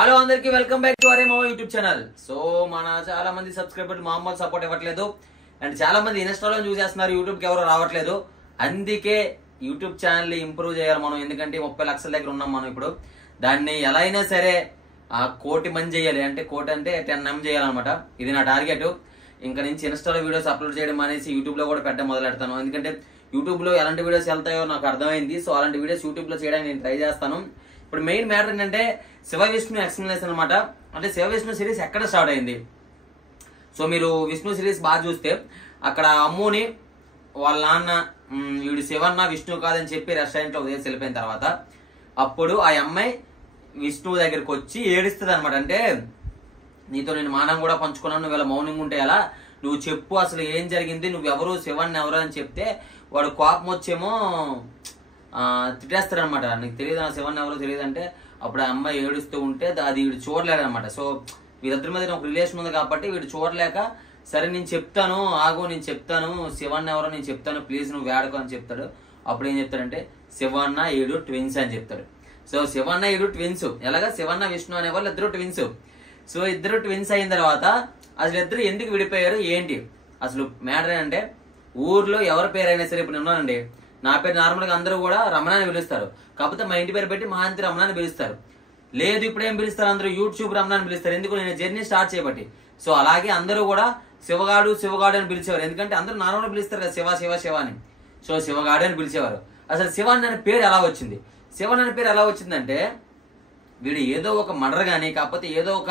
Hello అందరికి welcome back to అరే మామ యూట్యూబ్ ఛానల్. సో మన చాలా మంది సబ్స్క్రైబర్లు మామూలు సపోర్ట్ ఇవ్వట్లేదు అండ్ చాలా మంది ఇన్స్టాలో చూసేస్తున్నారు, యూట్యూబ్కి ఎవరు రావట్లేదు. అందుకే యూట్యూబ్ ఛానల్ ఇంప్రూవ్ చేయాలి మనం, ఎందుకంటే 30 లక్షల దగ్గర ఉన్నాం మనం. ఇప్పుడు దాన్ని ఎలా అయినా సరే ఆ 1 కోటి మంది చేయాలి, అంటే 1 కోటి అంటే 10M చేయాలన్నమాట. ఇది నా టార్గెట్. ఇంకా నుంచి ఇన్స్టాలో వీడియోస్ అప్లోడ్ చేయడం అనేసి యూట్యూబ్ లో కూడా పెట్టడం మొదలెడతాను, ఎందుకంటే యూట్యూబ్ లో ఎలాంటి వీడియోస్ వెళ్తాయో నాకు అర్థమైంది. సో అలాంటి వీడియోస్ యూట్యూబ్ లో చేయడానికి నేను ట్రై చేస్తాను. ఇప్పుడు మెయిన్ మ్యాటర్ ఏంటంటే శివ విష్ణు ఎక్స్ప్లెనేషన్ అనమాట. అంటే శివ విష్ణు సిరీస్ ఎక్కడ స్టార్ట్ అయింది. సో మీరు విష్ణు సిరీస్ బాగా చూస్తే అక్కడ అమ్ముని వాళ్ళ నాన్న వీడు శివన్న విష్ణు కాదని చెప్పి రెస్టారెంట్ లో ఉదయం వెళ్ళిపోయిన తర్వాత అప్పుడు ఆ అమ్మాయి విష్ణువు దగ్గరికి వచ్చి ఏడుస్తుంది అనమాట. అంటే నీతో నేను మానం కూడా పంచుకున్నాను, నువ్వు ఇలా మౌనంగా ఉంటే ఎలా, నువ్వు చెప్పు అసలు ఏం జరిగింది, నువ్వెవరు శివన్ ఎవరు అని చెప్తే వాడు కోపం వచ్చేమో తిట్టేస్తాడు అనమాట. నీకు తెలియదు నా శివన్ ఎవరో తెలియదు అంటే అప్పుడు ఆ అమ్మాయి ఏడుస్తూ ఉంటే అది వీడు చూడలేడు అనమాట. సో వీళ్ళిద్దరి మధ్య ఒక రిలేషన్ ఉంది కాబట్టి వీడు చూడలేక సరే నేను చెప్తాను, ఆగు నేను చెప్తాను, శివన్న ఎవరో నేను చెప్తాను, ప్లీజ్ నువ్వు వేడుకో అని చెప్తాడు. అప్పుడు ఏం చెప్తాడంటే శివన్న ఏడు ట్విన్స్ అని చెప్తాడు. సో శివన్న ఏడు ట్విన్స్, ఎలాగా శివన్న విష్ణు అనే వాళ్ళు ఇద్దరు ట్విన్స్. సో ఇద్దరు ట్విన్స్ అయిన తర్వాత అసలు ఇద్దరు ఎందుకు విడిపోయారు ఏంటి అసలు మ్యాటర్ అంటే, ఊర్లో ఎవరి పేరైనా సరే ఇప్పుడు ఉన్నానండి, నా పేరు నార్మల్ గా అందరూ కూడా రమణ అని పిలుస్తారు, కాకపోతే మా ఇంటి పేరు పెట్టి మహాంతి రమణ అని పిలుస్తారు. లేదు ఇప్పుడు ఏం పిలుస్తారు, అందరూ యూట్యూబ్ రమణ అని పిలుస్తారు, ఎందుకు నేను జర్నీ స్టార్ట్ చేయబట్టి. సో అలాగే అందరూ కూడా శివగాడు శివగాడు అని పిలిచేవారు, ఎందుకంటే అందరూ నార్మల్ పిలుస్తారు కదా శివ శివ శివ అని. సో శివగాడు అని పిలిచేవారు. అసలు శివన్ అనే పేరు ఎలా వచ్చింది, శివన్ అనే పేరు ఎలా వచ్చిందంటే వీడు ఏదో ఒక మర్డర్ కానీ కాకపోతే ఏదో ఒక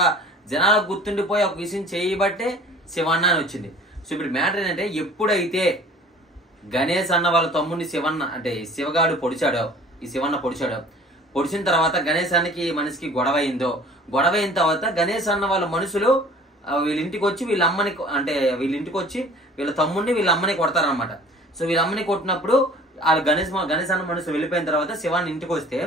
జనాలకు గుర్తుండిపోయి ఒక విషయం చేయబట్టే శివన్న అని వచ్చింది. సో ఇప్పుడు మ్యాటర్ ఏంటంటే, ఎప్పుడైతే గణేష్ అన్న వాళ్ళ తమ్ముడిని శివన్న అంటే శివగాడు పొడిచాడో, ఈ శివన్న పొడిచిన తర్వాత గణేష్ అన్నకి మనిషికి గొడవ అయిందో, గొడవ అయిన తర్వాత గణేష్ అన్న వాళ్ళ మనుషులు వీళ్ళ ఇంటికి వచ్చి వీళ్ళ అమ్మని అంటే వీళ్ళ ఇంటికి వచ్చి వీళ్ళ తమ్ముడిని వీళ్ళ అమ్మని కొడతారనమాట. సో వీళ్ళ అమ్మని కొట్టినప్పుడు వాళ్ళు గణేష్ అన్న మనుషులు వెళ్ళిపోయిన తర్వాత శివాన్ని ఇంటికి వస్తే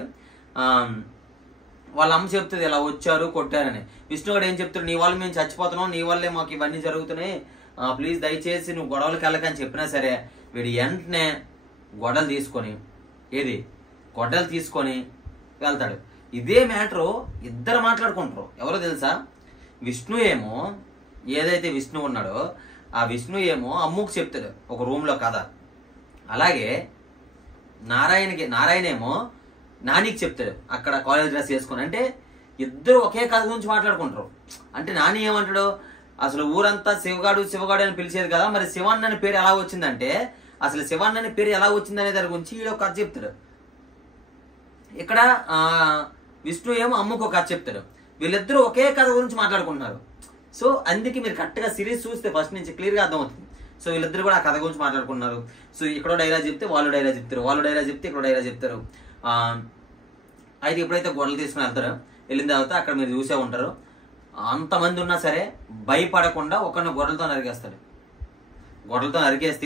వాళ్ళ అమ్మ చెప్తుంది ఇలా వచ్చారు కొట్టారని. విష్ణుగాడు ఏం చెప్తాడు, నీ వాళ్ళు మేము చచ్చిపోతున్నాం, నీ వల్లే మాకు ఇవన్నీ జరుగుతున్నాయి, ప్లీజ్ దయచేసి నువ్వు గొడవలకి వెళ్ళకని చెప్పినా సరే వీడు వెంటనే గొడవలు తీసుకొని వెళ్తాడు. ఇదే మ్యాటరు ఇద్దరు మాట్లాడుకుంటారు. ఎవరో తెలుసా, విష్ణు ఏమో ఏదైతే విష్ణు ఉన్నాడో ఆ విష్ణు ఏమో అమ్ముకు చెప్తాడు ఒక రూమ్ లో కథ. అలాగే నారాయణ ఏమో నానికి చెప్తాడు అక్కడ కాలేజ్ డ్రెస్ వేసుకొని. అంటే ఇద్దరు ఒకే కథ గురించి మాట్లాడుకుంటారు. అంటే నాని ఏమంటాడు, అసలు ఊరంతా శివగాడు అని పిలిచేది కదా, మరి శివన్ అనే పేరు ఎలా వచ్చిందంటే, అసలు శివన్ అనే పేరు ఎలా వచ్చిందనే దాని గురించి ఈడో కథ చెప్తాడు. ఇక్కడ విష్ణు ఏమో అమ్ముకు ఒక కథ చెప్తాడు. వీళ్ళిద్దరూ ఒకే కథ గురించి మాట్లాడుకుంటున్నారు. సో అందుకే మీరు కరెక్ట్ గా సిరీస్ చూస్తే ఫస్ట్ నుంచి క్లియర్ గా అర్థమవుతుంది. సో వీళ్ళిద్దరు కూడా ఆ కథ గురించి మాట్లాడుకుంటున్నారు. సో ఇక్కడ డైలాగ్ చెప్తే వాళ్ళు డైలాగ్ చెప్తారు, వాళ్ళు డైలాగ్ చెప్తే ఇక్కడ డైలాగ్ చెప్తారు. అయితే ఎప్పుడైతే గొడవలు తీసుకుని వెళ్తారో, వెళ్ళిన తర్వాత అక్కడ మీరు చూసే ఉంటారు, అంతమంది ఉన్నా సరే భయపడకుండా ఒకరిని గొడవలతో నరికేస్తే,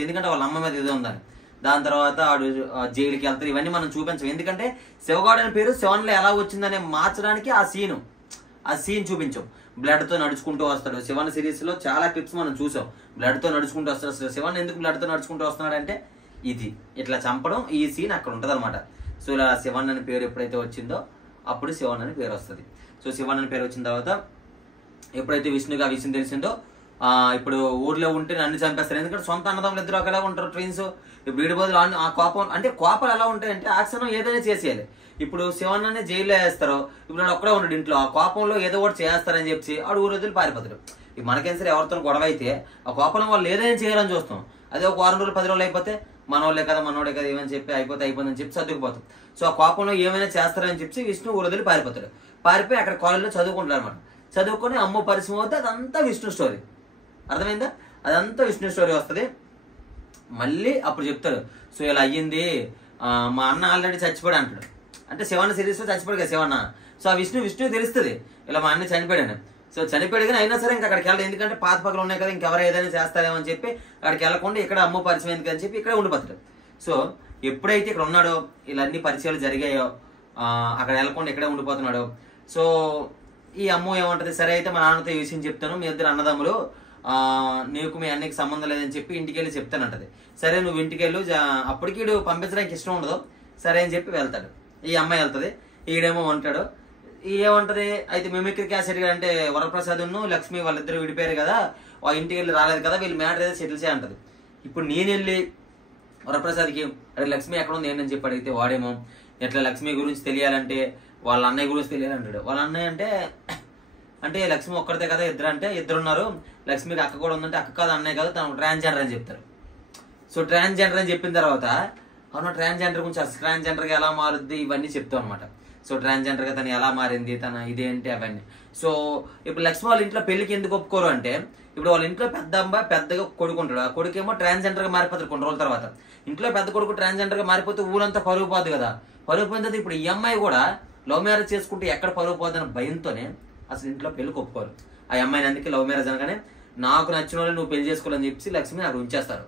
ఎందుకంటే వాళ్ళ అమ్మ మీద ఏదో ఉందని. దాని తర్వాత ఆడు జైలుకి వెళ్తారు. ఇవన్నీ మనం చూపించాం, ఎందుకంటే శివగాడు అనే పేరు శివన్లో ఎలా వచ్చిందనే మార్చడానికి ఆ సీన్ చూపించాం. బ్లడ్ తో నడుచుకుంటూ వస్తాడు. శివన్ సిరీస్ లో చాలా క్లిప్స్ మనం చూసాం, బ్లడ్ తో నడుచుకుంటూ వస్తాడు. అసలు శివన్ ఎందుకు బ్లడ్ తో నడుచుకుంటూ వస్తున్నాడు అంటే ఇది ఇట్లా చంపడం, ఈ సీన్ అక్కడ ఉంటది అనమాట. సో ఇలా శివన్ అనే పేరు ఎప్పుడైతే వచ్చిందో అప్పుడు శివన్ అనే పేరు వస్తుంది. సో శివన్ అనే పేరు వచ్చిన తర్వాత ఎప్పుడైతే విష్ణుగా ఆ విషయం తెలిసిందో, ఇప్పుడు ఊర్లో ఉంటే నన్ను చంపేస్తారు, ఎందుకంటే సొంత అన్నదమ్ములు ఇద్దరు ఒకలా ఉంటారు ట్విన్స్. ఇప్పుడు వీడి బదులు ఆ కోపం అంటే కోపాలు ఎలా ఉంటాయంటే యాక్షన్ ఏదైనా చేసేయాలి. ఇప్పుడు శివన్ననే జైల్లో వేస్తారు, ఇప్పుడు ఒక్కడే ఉన్నాడు ఇంట్లో, ఆ కోపంలో ఏదో ఒకటి చేస్తారని చెప్పి ఆడు ఊరు వదిలి పారిపోతాడు. ఇప్పుడు మనకేం సరే ఎవరితో గొడవ అయితే ఆ కోపంలో వాళ్ళు ఏదైనా చేయాలని చూస్తాం. అదే ఒక 4 రోజులు 10 రోజులు అయిపోతే మనోడే కదా ఏమని చెప్పి అయిపోతుందని చెప్పి సర్దుకుపోతాం. సో ఆ కోపంలో ఏమైనా చేస్తారని చెప్పి విష్ణు ఊరు వదిలి పారిపోయి అక్కడ కాలేజీలో చదువుకుంటారు అనమాట. చదువుకొని అమ్మ పరిచయం అవుతే అదంతా విష్ణు స్టోరీ. అర్థమైందా, అదంతా విష్ణు స్టోరీ వస్తుంది. మళ్ళీ అప్పుడు చెప్తాడు, సో ఇలా అయ్యింది, మా అన్న ఆల్రెడీ చచ్చిపోయాడు అంటాడు. అంటే శివన్న సిరీస్ లో చచ్చిపోయాడు కదా శివన్న. సో ఆ విష్ణు తెలుస్తుంది ఇలా మా అన్న చనిపోయాడని. సో చనిపోయాడు కానీ అయినా సరే ఇంకా అక్కడికి వెళ్ళదు, ఎందుకంటే పాత పక్కలు ఉన్నాయి కదా, ఇంకెవరు ఏదైనా చేస్తారేమో అని చెప్పి అక్కడికి వెళ్ళకుండా ఇక్కడ అమ్మ పరిచయం ఎందుకని చెప్పి ఇక్కడే ఉండిపోతాడు. సో ఎప్పుడైతే ఇక్కడ ఉన్నాడో ఇలా అన్ని పరిచయాలు జరిగాయో అక్కడ వెళ్ళకుండా ఇక్కడే ఉండిపోతున్నాడు. సో ఈ అమ్మ ఏమంటది, సరే అయితే మా నాన్నతో ఈ విషయం చెప్తాను, మీ ఇద్దరు అన్నదమ్ములు, నీకు మీ అన్నకి సంబంధం లేదని చెప్పి ఇంటికి వెళ్ళి చెప్తానంటది. సరే నువ్వు ఇంటికి వెళ్ళు, అప్పటికి వీడు పంపించడానికి ఇష్టం ఉండదు, సరే అని చెప్పి వెళ్తాడు. ఈ అమ్మాయి వెళ్తుంది, ఈడేమో ఉంటాడు. ఏమంటది అయితే మిమిక్రీ క్యాసెట్ అంటే వరప్రసాద్ లక్ష్మి వాళ్ళిద్దరు విడిపోయారు కదా, వాళ్ళ ఇంటికి వెళ్ళి రాలేదు కదా, వీళ్ళు మ్యాటర్ ఏదో సెటిల్ చేయంటది. ఇప్పుడు నేను వెళ్ళి వరప్రసాద్కి అరే లక్ష్మి ఎక్కడ ఉంది ఏంటని చెప్పి అడిగితే వాడేమో ఎట్లా లక్ష్మి గురించి తెలియాలంటే వాళ్ళ అన్నయ్య గురించి తెలియాలంటాడు. వాళ్ళ అన్నయ్య అంటే లక్ష్మి ఒక్కడితే కదా, ఇద్దరు అంటే ఇద్దరున్నారు, లక్ష్మికి అక్క కూడా ఉందంటే అక్క కాదు అన్నయ్య కాదు, తను ట్రాన్స్జెండర్ అని చెప్తారు. సో ట్రాన్స్జెండర్ అని చెప్పిన తర్వాత అవును ట్రాన్స్జెండర్ గురించి అసలు ట్రాన్స్జెండర్గా ఎలా మారుద్ది ఇవన్నీ చెప్తాం అనమాట. సో ట్రాన్స్జెండర్గా తను ఎలా మారింది, తన ఇదేంటి అవన్నీ. సో ఇప్పుడు లక్ష్మి వాళ్ళ ఇంట్లో పెళ్లికి ఎందుకు ఒప్పుకోరు అంటే ఇప్పుడు వాళ్ళ ఇంట్లో పెద్ద అబ్బాయి పెద్దగా కొడుకు ఉంటాడు, ఆ కొడుకేమో ట్రాన్స్జెండర్గా మారిపోతారు కొన్ని రోజుల తర్వాత. ఇంట్లో పెద్ద కొడుకు ట్రాన్స్జెండర్గా మారిపోతే ఊరంతా పరుగు పోదు కదా, పరుగు పోయిన తర్వాత ఇప్పుడు ఈ అమ్మాయి కూడా లవ్ మ్యారేజ్ చేసుకుంటే ఎక్కడ పరుగు పోతుందని భయంతోనే అసలు ఇంట్లో పెళ్లికి ఒప్పుకోరు. ఆ అమ్మాయిని అందుకే లవ్ మ్యారేజ్ అనగానే నాకు నచ్చిన వాళ్ళు నువ్వు పెళ్లి చేసుకోవాలని చెప్పి లక్ష్మి నాకు ఉంచేస్తారు.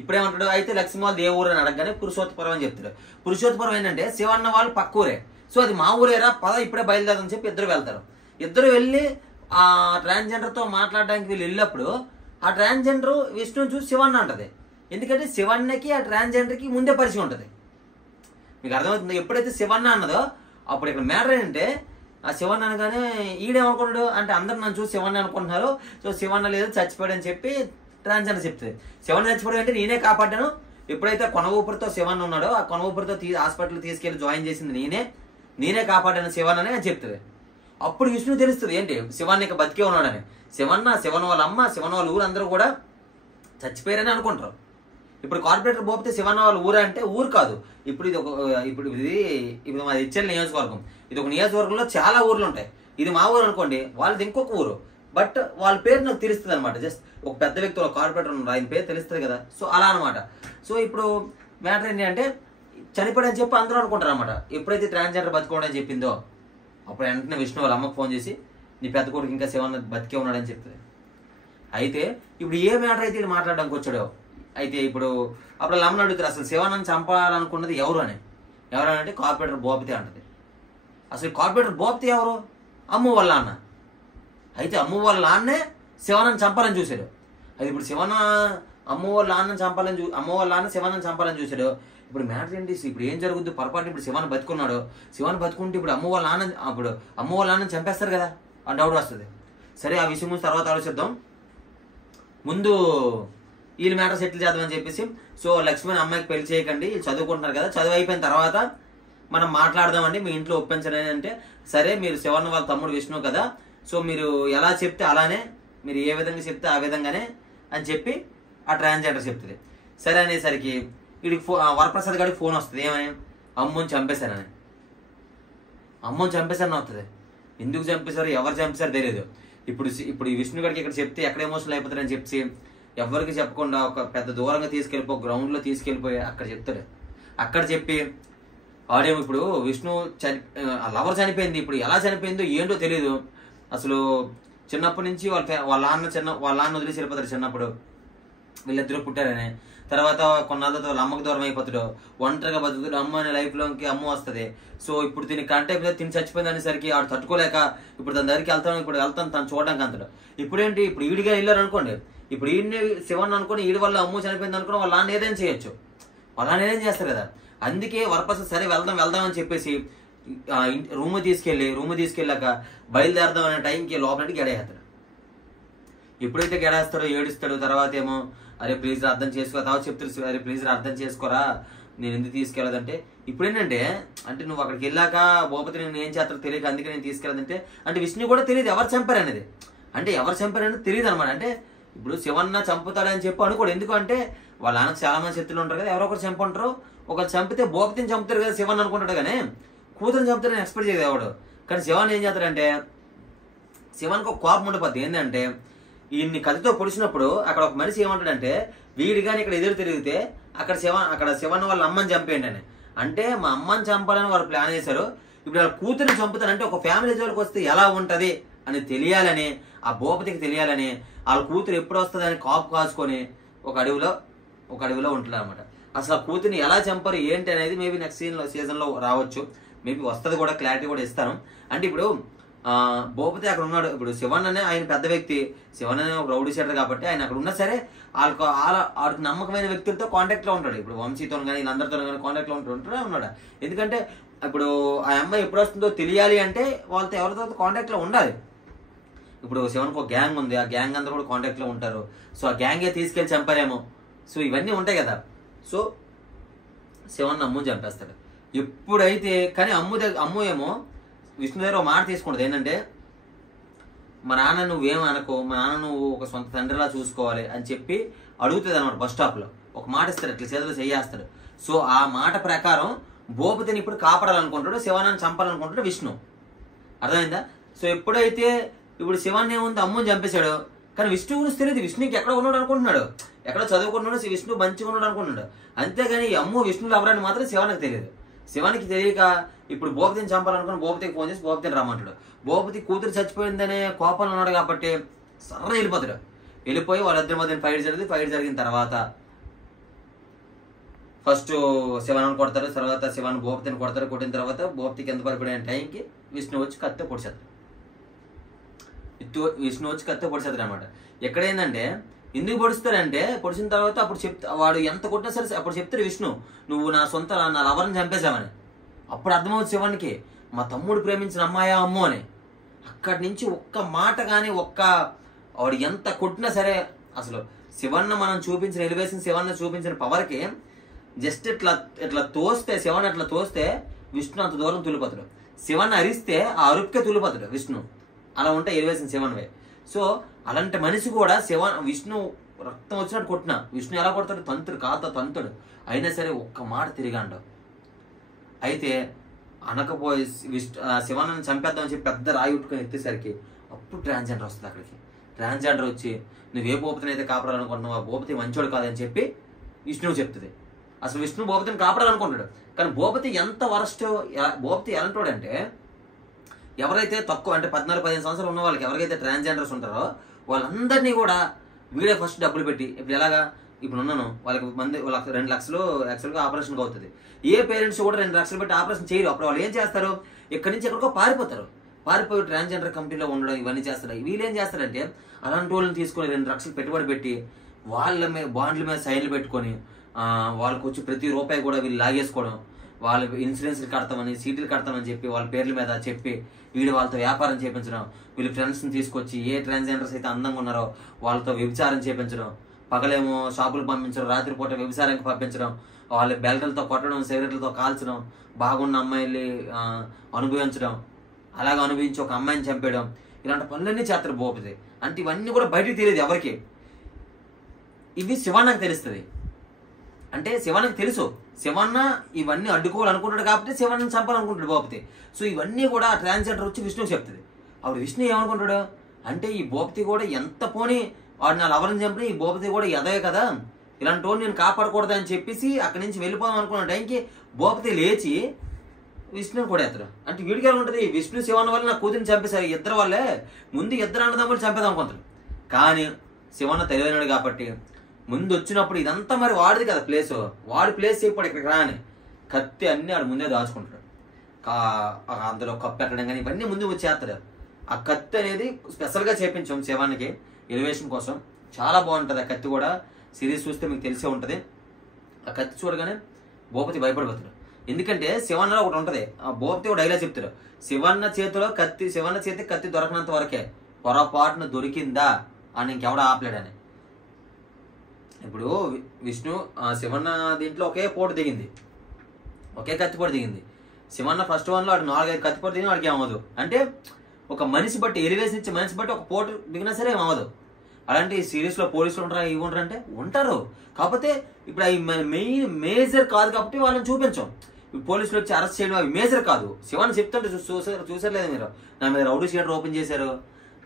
ఇప్పుడేమంటాడు అయితే లక్ష్మి వాళ్ళు ఏ ఊరు అని అడగగానే పురుషోత్తపురం అని చెప్తాడు. పురుషోత్తపురం ఏంటంటే శివన్న వాళ్ళు పక్క ఊరే, సో అది మా ఊరేరా పద ఇప్పుడే బయలుదేరని చెప్పి ఇద్దరు వెళ్తారు. ఇద్దరు వెళ్ళి ఆ ట్రాన్స్జెండర్తో మాట్లాడడానికి వీళ్ళు వెళ్ళినప్పుడు ఆ ట్రాన్స్జెండర్ విష్ణుని చూసి శివన్న అంటది. ఎందుకంటే శివన్నకి ఆ ట్రాన్స్జెండర్కి ముందే పరిచయం ఉంటుంది. మీకు అర్థమవుతుంది. ఎప్పుడైతే శివన్న అన్నదో అప్పుడు ఇక్కడ మ్యాటర్ ఏంటంటే ఆ శివన్న అనగానే ఈడేమనుకున్నాడు అంటే అందరు నన్ను చూసి శివన్న అనుకుంటున్నారు, సో శివన్న లేదు చచ్చిపోయాడు అని చెప్పి ట్రాన్స్జెండర్ చెప్తుంది. శివన్న చచ్చిపోయాడు అంటే నేనే కాపాడాను. ఎప్పుడైతే కొన ఊపిరితో శివన్న ఉన్నాడో ఆ కొన ఊపిరితో హాస్పిటల్ తీసుకెళ్లి జాయిన్ చేసింది నేనే కాపాడాను శివన్నని అని చెప్తుంది. అప్పుడు విష్ణు తెలుస్తుంది ఏంటి శివన్న ఇక బతికే ఉన్నాడని. శివన్న వాళ్ళ అమ్మ శివన్న వాళ్ళ ఊరు అందరూ కూడా చచ్చిపోయారని అనుకుంటారు. ఇప్పుడు కార్పొరేటర్ పోతే శివన్న వాళ్ళ ఊరు అంటే ఊరు కాదు, ఇప్పుడు మాది హెచ్ఎల్ నియోజకవర్గం, ఇది ఒక నియోజకవర్గంలో చాలా ఊర్లు ఉంటాయి. ఇది మా ఊరు అనుకోండి, వాళ్ళది ఇంకొక ఊరు, బట్ వాళ్ళ పేరు నాకు తెలుస్తుంది అనమాట. జస్ట్ ఒక పెద్ద వ్యక్తి ఒక కార్పొరేటర్ ఉన్నారు ఆయన పేరు తెలుస్తుంది కదా, సో అలా అనమాట. సో ఇప్పుడు మ్యాటర్ ఏంటి అంటే చనిపోయాడని చెప్పి అందరూ అనుకుంటారు అనమాట. ఎప్పుడైతే ట్రాన్స్జెండర్ బతికోవడం చెప్పిందో అప్పుడు వెంటనే విష్ణు వాళ్ళ అమ్మకు ఫోన్ చేసి నీ పెద్ద కొడుకు ఇంకా శివన్న బతికే ఉన్నాడని చెప్తుంది. అయితే ఇప్పుడు ఏ మ్యాటర్ అయితే వీళ్ళు మాట్లాడడానికి వచ్చాడో అయితే ఇప్పుడు అప్పుడు అమ్మని అడుగుతారు అసలు శివన్నని చంపాలనుకున్నది ఎవరు అని అంటే కార్పొరేటర్ బోపితే అంటది. అసలు కార్పొరేటర్ బోపితే ఎవరు? అమ్ము వాళ్ళ నాన్న. అయితే అమ్ము వాళ్ళ నాన్నే శివన్నని చంపాలని చూశాడు. అది ఇప్పుడు అమ్ము వాళ్ళ నాన్న శివన్నని చంపాలని చూశాడు. ఇప్పుడు మ్యాటర్ ఏంటి ఇప్పుడు ఏం జరుగుద్ది పొరపాటు ఇప్పుడు శివన్న బతుకున్నాడు, శివన్న బతుకుంటే ఇప్పుడు అమ్ము వాళ్ళ నాన్నని చంపేస్తారు కదా ఆ డౌట్ వస్తుంది. సరే ఆ విషయం గురించి తర్వాత ఆలోచిద్దాం, ముందు వీళ్ళ మ్యాటర్ సెటిల్ చేద్దామని చెప్పేసి. సో లక్ష్మణ్ అమ్మాయికి పెళ్లి చేయకండి, చదువుకుంటున్నారు కదా, చదువు అయిపోయిన తర్వాత మనం మాట్లాడదామండి, మీ ఇంట్లో ఒప్పించండి అంటే సరే మీరు శివన్న వాళ్ళ తమ్ముడు విష్ణు కదా, సో మీరు ఎలా చెప్తే అలానే, మీరు ఏ విధంగా చెప్తే ఆ విధంగానే అని చెప్పి ఆ ట్రాన్స్జెండర్ చెప్తుంది. సరే అనేసరికి వీడికి వరప్రసాద్ గారికి ఫోన్ వస్తుంది, ఏమని అమ్మని చంపేశానని. అమ్మని చంపేశారని వస్తుంది. ఎందుకు చంపేశారు ఎవరు చంపేశారు తెలియదు. ఇప్పుడు ఈ విష్ణు గారికి ఇక్కడ చెప్తే ఎక్కడ ఎమోషనల్ అయిపోతారని చెప్పి ఎవరికి చెప్పకుండా ఒక పెద్ద దూరంగా గ్రౌండ్లో తీసుకెళ్ళిపోయి అక్కడ చెప్తాడు. అక్కడ చెప్పి ఆడేమో ఇప్పుడు విష్ణు లవర్ చనిపోయింది, ఇప్పుడు ఎలా చనిపోయిందో ఏంటో తెలియదు. అసలు చిన్నప్పటి నుంచి వాళ్ళ నాన్న వదిలేసి వెళ్ళిపోతారు చిన్నప్పుడు, వీళ్ళిద్దరూ పుట్టారని. తర్వాత కొన్నాళ్ళతో వాళ్ళ అమ్మకు దూరం అయిపోతాడు, ఒంటరిగా బతుకుతాడు. అమ్మ అనే లైఫ్లోకి అమ్మ వస్తుంది. సో ఇప్పుడు దీనికి కంటే తిని చచ్చిపోయింది అనేసరికి ఆడు తట్టుకోలేక ఇప్పుడు తన దగ్గరికి వెళ్తాను తను చూడడానికి అంతడు. ఇప్పుడేంటి ఇప్పుడు ఈడిగా వెళ్ళారు అనుకోండి, ఇప్పుడు ఈడిని శివన్ అనుకోని ఈడి వల్ల అమ్ము చనిపోయింది అనుకుని వాళ్ళ నాన్న ఏదైనా చేయొచ్చు, వాళ్ళ నాన్న ఏదైనా చేస్తారు కదా. అందుకే వరప్రసాద్ సరే వెళ్దాం అని చెప్పేసి రూమ్ తీసుకెళ్ళాక బయలుదేరదాం అనే టైంకి లోపలికి గడేస్తాడు. ఎప్పుడైతే గడేస్తాడో ఏడుస్తాడు. తర్వాత ఏమో అరే ప్లీజ్ అర్థం చేసుకో, తర్వాత చెప్తారు అరే ప్లీజ్ అర్థం చేసుకోరా నేను ఎందుకు తీసుకెళ్ళదంటే ఇప్పుడు ఏంటంటే అంటే నువ్వు అక్కడికి వెళ్ళాక భూపతి నేను ఏం చేస్తారో తెలియక అందుకే నేను తీసుకెళ్ళదంటే అంటే విష్ణు కూడా తెలియదు ఎవరు చంపారనేది, అంటే ఎవరు చంపారనేది తెలియదు అనమాట. అంటే ఇప్పుడు శివన్న చంపుతాడని చెప్పి అనుకోడు, ఎందుకు అంటే వాళ్ళ నాన్నకు చాలా మంది శత్రులు ఉంటారు కదా, ఎవరో ఒకరు చంపుంటారు. ఒకరు చంపితే భూపతిని చంపుతారు కదా శివన్ అనుకుంటాడు, కానీ కూతురుని చంపుతారని ఎక్స్పెక్ట్ చేయదు ఎవడు. కానీ శివన్ ఏం చేస్తాడంటే శివన్కి ఒక కోపం ఉండిపోద్ది. ఏంటంటే ఈయన్ని కత్తితో పొడిచినప్పుడు అక్కడ ఒక మనిషి ఏమంటాడంటే వీడి కానీ ఇక్కడ ఎదురు తిరిగితే అక్కడ శివన్ వాళ్ళ అమ్మని చంపేయండి అని. అంటే మా అమ్మని చంపాలని వాళ్ళు ప్లాన్ చేశారు. ఇప్పుడు వాళ్ళ కూతురిని చంపుతారంటే ఒక ఫ్యామిలీ జోలికి వస్తే ఎలా ఉంటది అని తెలియాలని, ఆ భూపతికి తెలియాలని వాళ్ళ కూతురు ఎప్పుడు వస్తుందని కాపు కాసుకొని ఒక అడవిలో ఉంటుంది అనమాట. అసలు ఆ కూతురిని ఎలా చంపారు ఏంటి అనేది మేబీ నెక్స్ట్ సీజన్లో రావచ్చు, మేబీ వస్తుంది కూడా, క్లారిటీ కూడా ఇస్తాను. అంటే ఇప్పుడు భూపతి అక్కడ ఉన్నాడు. ఇప్పుడు శివన్ అనే ఆయన పెద్ద వ్యక్తి, శివన్ అనే ఒక రౌడీ షీటర్ కాబట్టి ఆయన అక్కడ ఉన్నా సరే వాళ్ళకి నమ్మకమైన వ్యక్తులతో కాంటాక్ట్ లో ఉంటాడు. ఇప్పుడు వంశీతో కానీ వీళ్ళందరితో కానీ కాంటాక్ట్ లో ఉన్నాడు. ఎందుకంటే ఇప్పుడు ఆ అమ్మాయి ఎప్పుడు వస్తుందో తెలియాలి అంటే వాళ్ళతో ఎవరితో కాంటాక్ట్లో ఉండాలి. ఇప్పుడు శివన్కి ఒక గ్యాంగ్ ఉంది, ఆ గ్యాంగ్ అందరూ కూడా కాంటాక్ట్లో ఉంటారు. సో ఆ గ్యాంగే తీసుకెళ్ళి చంపారేమో. సో ఇవన్నీ ఉంటాయి కదా. సో శివన్ అమ్ముని చంపేస్తాడు ఎప్పుడైతే. కానీ అమ్ము ఏమో విష్ణు దగ్గర ఒక మాట తీసుకుంటుంది ఏంటంటే, మా నాన్న నువ్వేం అనుకో, మా నాన్న నువ్వు ఒక సొంత తండ్రిలా చూసుకోవాలి అని చెప్పి అడుగుతుంది అనమాట. బస్ స్టాప్లో ఒక మాట ఇస్తాడు, ఇట్లా చేతులు చేయేస్తాడు. సో ఆ మాట ప్రకారం భూపతిని ఇప్పుడు కాపాడాలనుకుంటాడు, శివానాన్ని చంపాలనుకుంటాడు విష్ణు. అర్థమైందా? సో ఎప్పుడైతే ఇప్పుడు శివాన్ని ఏముంది అమ్ముని చంపేశాడు, కానీ విష్ణు గురించి తెలియదు. విష్ణుకి ఎక్కడ ఉన్నాడు అనుకుంటున్నాడు, ఎక్కడ చదువుకుంటున్నాడు, విష్ణు మంచిగా ఉన్నాడు అనుకుంటున్నాడు. అంతేగాని ఈ అమ్ము విష్ణులు ఎవరని మాత్రం శివానికి తెలియదు. శివానికి తెలియక ఇప్పుడు భూపతిని చంపాలనుకుని భూపతికి ఫోన్ చేసి భూపతిని రమ్మంటాడు. భూపతి కూతురు చచ్చిపోయిందనే కోపంలో ఉన్నాడు కాబట్టి సర్ర వెళ్ళిపోతాడు. వెళ్ళిపోయి వాళ్ళిద్దరి మధ్య ఫైట్ జరిగిన తర్వాత ఫస్ట్ శివాన్ని కొడతారు, తర్వాత శివాన్ని భూపతిని కొడతారు. కొట్టిన తర్వాత భూపతికి ఎంత పడిపోయిన టైంకి విష్ణు వచ్చి కత్తి పొడిచేస్తాడు. అనమాట. ఎక్కడైందంటే ఎందుకు పొడుస్తారంటే, పొడిచిన తర్వాత అప్పుడు వాడు ఎంత కొట్టినా సరే అప్పుడు చెప్తాడు విష్ణు, నువ్వు నా లవర్ని చంపేశావని. అప్పుడు అర్థమవుతుంది శివానికి, మా తమ్ముడు ప్రేమించిన అమ్మాయా అమ్మో అని. అక్కడి నుంచి ఒక్క మాట కానీ వాడు ఎంత కొట్టినా సరే అసలు శివన్న మనం చూపించిన ఎలివేషన్, శివన్న చూపించిన పవర్కి జస్ట్ ఇట్లా తోస్తే, శివన్ అట్లా తోస్తే విష్ణు అంత దూరం తులిపోతాడు. శివన్ అరిస్తే ఆ అరుపుకే తులిపోతాడు విష్ణు. అలా ఉంటాయి ఎలివేషన్ శివన్వే. సో అలాంటి మనిషి కూడా విష్ణు రక్తం వచ్చినట్టు కొట్టినా విష్ణు ఎలా కొడతాడు, తంతుడు అయినా సరే ఒక్క మాట తిరిగాండు. అయితే అనకపోయి శివాన్ని చంపేద్దామని చెప్పి పెద్ద రాయి ఉట్టుకొని ఎత్తేసరికి అప్పుడు ట్రాన్స్జెండర్ వస్తుంది అక్కడికి. ట్రాన్స్జెండర్ వచ్చి నువ్వే భూపతిని అయితే కాపాడాలనుకుంటున్నావు, ఆ భూపతి మంచోడు కాదని చెప్పి విష్ణువు చెప్తుంది. అసలు విష్ణు భూపతిని కాపాడాలనుకుంటాడు, కానీ భూపతి ఎంత వరస్ట్, భూపతి ఎలాంటోడు అంటే ఎవరైతే తక్కువ అంటే 14-15 సంవత్సరాలు ఉన్న వాళ్ళకి ఎవరికైతే ట్రాన్స్జెండర్స్ ఉంటారో వాళ్ళందరినీ కూడా వీడే ఫస్ట్ డబ్బులు పెట్టి, ఇప్పుడు ఎలాగా ఇప్పుడు ఉన్నాను వాళ్ళకి 2 లక్షలు యాక్చువల్గా ఆపరేషన్కి అవుతుంది. ఏ పేరెంట్స్ కూడా 2 లక్షలు పెట్టి ఆపరేషన్ చేయరు. అప్పుడు వాళ్ళు ఏం చేస్తారు, ఇక్కడి నుంచి ఎక్కడికో పారిపోయి ట్రాన్స్జెండర్ కంపెనీలో ఉండడం ఇవన్నీ చేస్తారు. వీళ్ళు ఏం చేస్తారంటే అలాంటి వాళ్ళని తీసుకొని 2 లక్షలు పెట్టుబడి పెట్టి వాళ్ళ మీద బాండ్ల మీద సైన్లు పెట్టుకొని వాళ్ళకి వచ్చి ప్రతి రూపాయి కూడా వీళ్ళు లాగేసుకోవడం, వాళ్ళ ఇన్సూరెన్స్లు కడతామని, సీట్లు కడతామని చెప్పి వాళ్ళ పేర్ల మీద చెప్పి వీడు వాళ్ళతో వ్యాపారం చేయించడం, వీళ్ళు ఫ్రెండ్స్ని తీసుకొచ్చి ఏ ట్రాన్స్జెండర్స్ అయితే అందంగా ఉన్నారో వాళ్ళతో వ్యభిచారం చేయించడం, పగలేమో షాపులకు పంపించడం, రాత్రిపూట వ్యభిచారానికి పంపించడం, వాళ్ళ బెల్టలతో కొట్టడం, సిగరెట్లతో కాల్చడం, బాగున్న అమ్మాయిల్ని అనుభవించడం, అలాగ అనుభవించి ఒక అమ్మాయిని చంపేయడం, ఇలాంటి పనులన్నీ చేస్తారు భూపతి. అంటే ఇవన్నీ కూడా బయటికి తెలియదు ఎవరికి. ఇవి శివన్నకు తెలుస్తుంది. అంటే శివన్నకు తెలుసు, శివన్న ఇవన్నీ అడ్డుకోవాలనుకుంటాడు కాబట్టి శివన్నని చంపాలనుకుంటాడు భూపతి. సో ఇవన్నీ కూడా ఆ ట్రాన్స్జెండర్ వచ్చి విష్ణువు చెప్తుంది. అప్పుడు విష్ణు ఏమనుకుంటాడు అంటే ఈ భూపతి కూడా ఎంత పోనీ వాడు నా లవర్ని చంపిన ఈ భూపతి కూడా ఎదవే కదా, ఇలాంటి వాడిని నేను కాపాడకూడదు అని చెప్పేసి అక్కడి నుంచి వెళ్ళిపోదాం అనుకున్న టైంకి భూపతి లేచి విష్ణుని కూడా ఎత్తడు. అంటే వీడికి ఎలా ఉంటుంది, విష్ణు శివన్న వల్ల నా కూతురిని చంపేశారు, ఇద్దరు వల్లే ముందు ఇద్దరు అన్నదమ్ములు చంపేదాం అనుకుంటారు. కానీ శివన్న తెలివైనడు కాబట్టి ముందు వచ్చినప్పుడు ఇదంతా మరి వాడిది కదా ప్లేస్, వాడి ప్లేస్ ఇప్పుడు ఇక్కడికి రాని కత్తి అన్ని ఆడు ముందే దాచుకుంటాడు. అందులో కప్పు పెట్టడం కానీ ఇవన్నీ ముందు వచ్చేస్తాడు. ఆ కత్తి అనేది స్పెషల్గా చేపించాం శివానికి ఎలివేషన్ కోసం, చాలా బాగుంటుంది. ఆ కత్తి కూడా సిరీస్ చూస్తే మీకు తెలిసే ఉంటుంది. ఆ కత్తి చూడగానే భూపతి భయపడిపోతాడు. ఎందుకంటే శివన్నలో ఒకటి ఉంటుంది, ఆ భూపతి ఒక డైలాగ్ చెప్తాడు, శివన్న చేతి కత్తి దొరకనంత వరకే, పొరపాటున దొరికిందా అని ఇంకెవడ ఆపలేడని. ఇప్పుడు విష్ణు శివన్న దీంట్లో ఒకే పోటు దిగింది, ఒకే కత్తిపోటు దిగింది. శివన్న ఫస్ట్ వన్లో వాడు 4-5 కత్తిపోటు దిగిన వాడికి ఏమవ్వదు. అంటే ఒక మనిషి బట్టి ఎలివేషన్ ఇచ్చే మనిషి బట్టి ఒక పోటు దిగినా సరే ఏమవ్వదు. అలాంటి సిరీస్లో పోలీసులు ఉంటారా, ఇవి ఉంటారు అంటే ఉంటారు. కాకపోతే ఇప్పుడు అవి మేజర్ కాదు కాబట్టి వాళ్ళని చూపించాం. పోలీసులు వచ్చి అరెస్ట్ చేయడం అవి మేజర్ కాదు. శివన్ చెప్తుంటే చూసారులేదు మీరు, నా మీద రౌడీ షీటర్ ఓపెన్ చేశారు,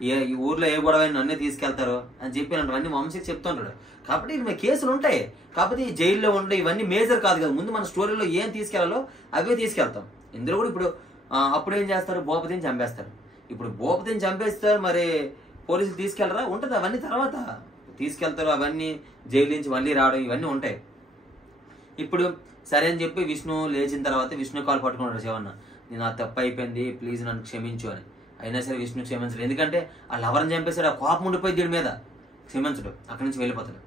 ఈ ఊర్లో ఏ గొడవ నన్నే తీసుకెళ్తారు అని చెప్పి అన్నీ వంశీకి చెప్తుంటాడు. కాబట్టి ఇవి కేసులు ఉంటాయి. కాకపోతే ఈ జైల్లో ఉండే ఇవన్నీ మేజర్ కాదు కదా. ముందు మన స్టోరీలో ఏం తీసుకెళ్లాలో అవే తీసుకెళ్తాం. ఇందులో కూడా ఇప్పుడు అప్పుడు ఏం చేస్తారు, భూపతిని చంపేస్తారు. ఇప్పుడు భూపతిని చంపేస్తారు, మరి పోలీసులు తీసుకెళ్లరా, ఉంటుంది. అవన్నీ తర్వాత తీసుకెళ్తారు, అవన్నీ జైలు నుంచి మళ్ళీ రావడం ఇవన్నీ ఉంటాయి. ఇప్పుడు సరే అని చెప్పి విష్ణు లేచిన తర్వాత విష్ణు కాలు పట్టుకున్నాడు శివన్న, నేను ఆ తప్పు అయిపోయింది, ప్లీజ్ నన్ను క్షమించు అని. అయినా సరే విష్ణు క్షమించడు. ఎందుకంటే ఆ లవర్ని చంపేశాడు, ఆ కోపం ఉండిపోయి దీని మీద క్షమించడు, అక్కడి నుంచి వెళ్ళిపోతాడు.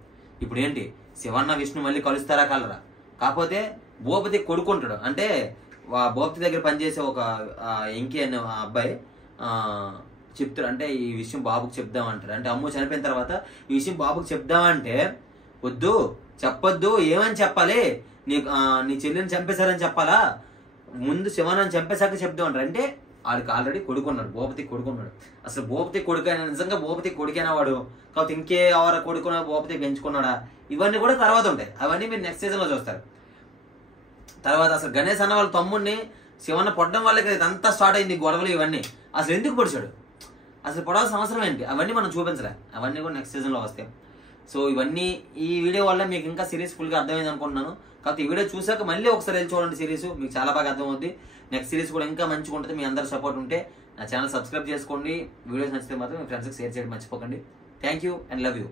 ఇప్పుడు ఏంటి, శివన్న విష్ణు మళ్ళీ కలుస్తారా కలరా? కాకపోతే భూపతి కొడుకుంటాడు, అంటే భోప్తి దగ్గర పనిచేసే ఒక ఎంకి అనే అబ్బాయి చెప్తాడు, అంటే ఈ విషయం బాబుకి చెప్దామంటాడు. అంటే అమ్ము చనిపోయిన తర్వాత ఈ విషయం బాబుకి చెప్దామంటే వద్దు చెప్పొద్దు, ఏమని చెప్పాలి, నీ చెల్లిని చంపేశారని చెప్పాలా, ముందు శివానని చంపేశాక చెప్దాం అంటారు. అంటే వాడికి ఆల్రెడీ కొడుకున్నాడు, భూపతికి కొడుకున్నాడు. అసలు భూపతి కొడుకైనా, నిజంగా భూపతి కొడుకైనా వాడు, కాబట్టి ఇంకే ఎవరు కొడుకున్నా భూపతి పెంచుకున్నాడా, ఇవన్నీ కూడా తర్వాత ఉంటాయి. అవన్నీ మీరు నెక్స్ట్ సీజన్ లో చూస్తారు. తర్వాత అసలు గణేష్ అన్న వాళ్ళ తమ్ముడిని శివన్న పొడడం వల్లే ఇదంతా స్టార్ట్ అయింది, గొడవలు ఇవన్నీ. అసలు ఎందుకు పొడిచాడు, అసలు పొడవలసిన అవసరం ఏంటి, అవన్నీ మనం చూపించలే. అవన్నీ కూడా నెక్స్ట్ సీజన్ లో వస్తాయి. సో ఇవన్నీ ఈ వీడియో వల్ల మీకు ఇంకా సిరీస్ ఫుల్గా అర్థమైంది అనుకుంటున్నాను. కాబట్టి ఈ వీడియో చూసాక మళ్ళీ ఒకసారి వెళ్ళి చూడండి సిరీస్, మీకు చాలా బాగా అర్థమవుద్ది. నెక్స్ట్ సిరీస్ కూడా ఇంకా మంచిగా ఉంటుంది. మీ అందరూ సపోర్ట్ ఉంటే నా ఛానల్ సబ్స్క్రైబ్ చేసుకోండి. వీడియోస్ నచ్చితే మాత్రం మీ ఫ్రెండ్స్కి షేర్ చేయడం మర్చిపోకండి. Thank you and love you.